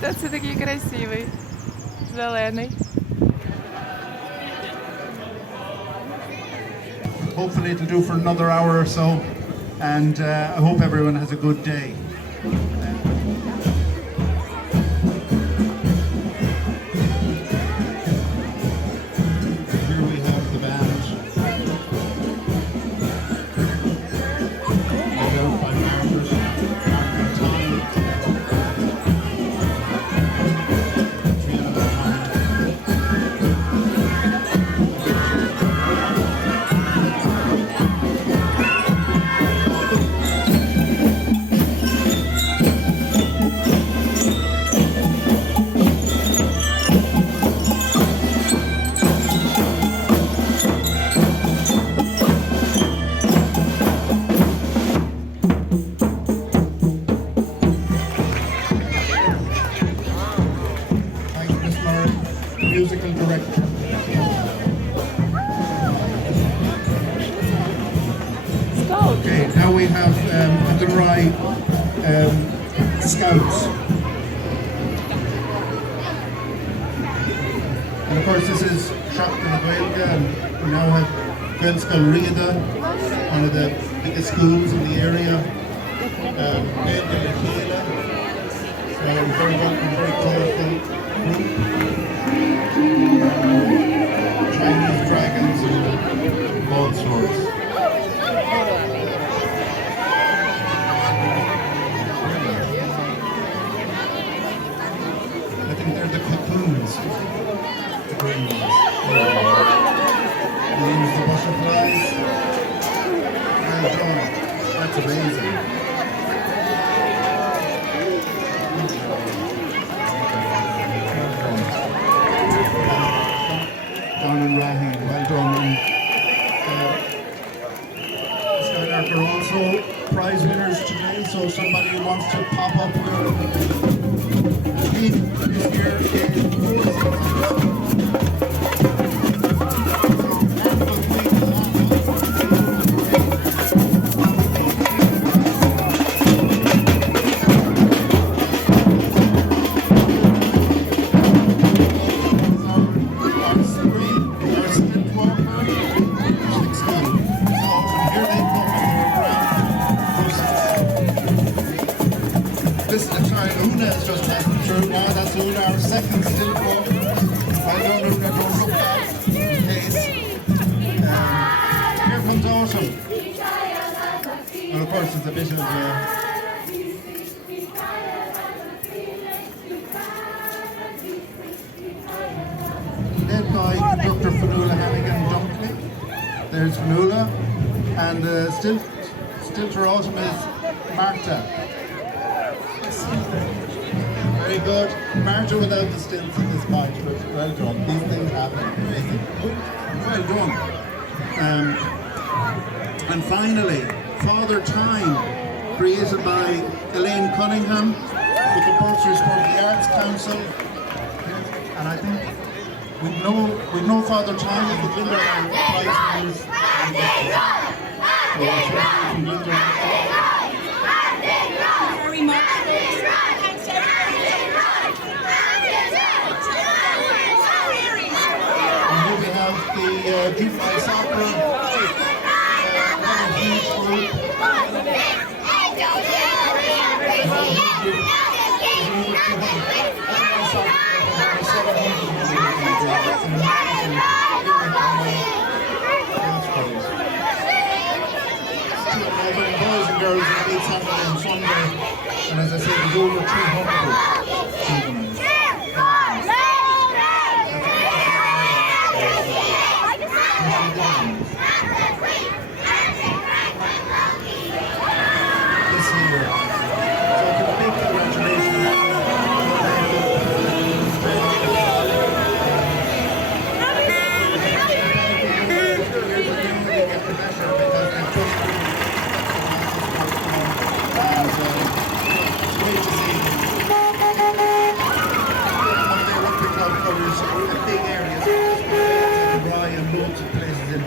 Та це такий красивий, зелений. Hopefully it'll do for another hour or so, and I hope everyone has a good day. Here we have the band. Led out by Margaret and Tommy. Musical director. Okay, now we have Athenry Scouts. And of course this is Shopton of Gaelga, and we now have Galway, one of the biggest schools in the area. So very welcome, very colourful group. Chinese dragons and all sorts. I think they're the cocoons. The green ones. These the butterflies. Well done. That's amazing. Well done. Skylark are also prize winners today, so somebody who wants to pop up here. Keith is here in 4 Una has just passed through now. That's Una, our second still walk. I don't know if I don't look back in case. Here comes Autumn. And of course it's a bit of led by conductor Fionnuala Hannigan Dunkley. There's Fionnuala, and still for Autumn is Marta. Very good. Banter without the stilts at this point, but well done. These things happen. Amazing. Well done. And finally, Father Time, created by Elaine Cunningham, with the Bursary for the Arts Council. And I think we know Father Time is the winner of our prize winners. Very much. The juvenile soccer, a huge group. Boys and girls will be Saturday and Sunday, and as I said, there's over 200 juveniles.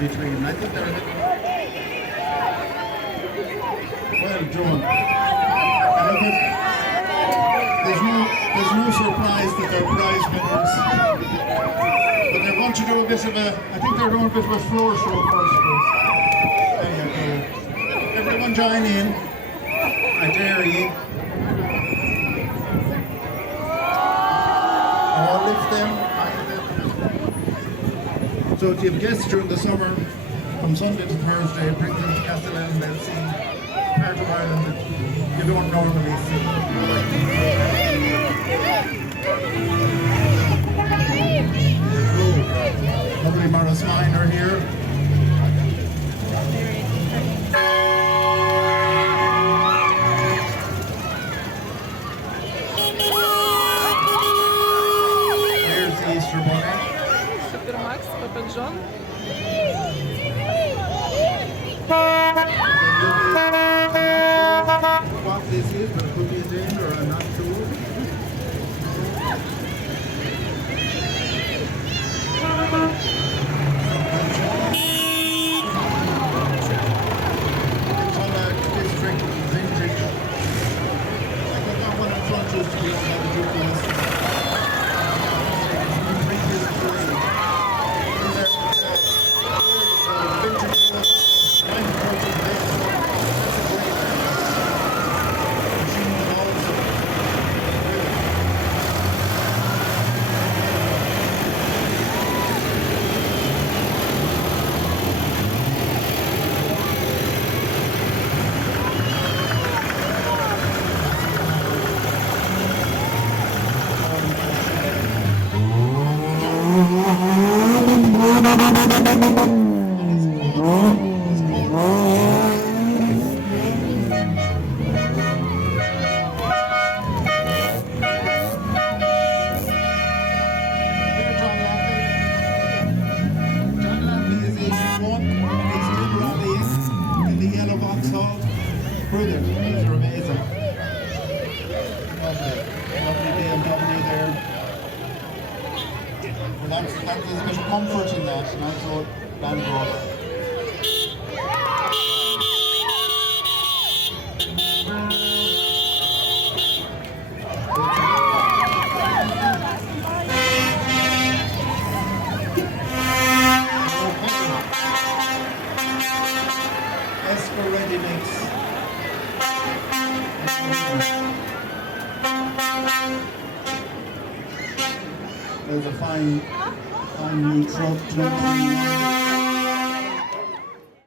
Between. I think they're well drawn. There's no no surprise that they're prize winners. But they're going to do a bit of a, I think they're doing a bit of a floor show first. There you go. Everyone join in. I dare you. All lift them. So if you have guests during the summer, from Sunday to Thursday, bring them to Castellan, they'll see part of Ireland that you don't normally see. Lovely Morris Minor here. Here's the Easter Bunny. Super Max, Papa John. What this is, but it could be a Dane or I'm not sure. District vintage. I got that one in front just to be able to have a good glass. Brilliant, these are amazing. Lovely BMW there. Well, that's a bit of comfort in that, and that's all Land Rover. Esco Ready Mix. There's a fine new truck, 23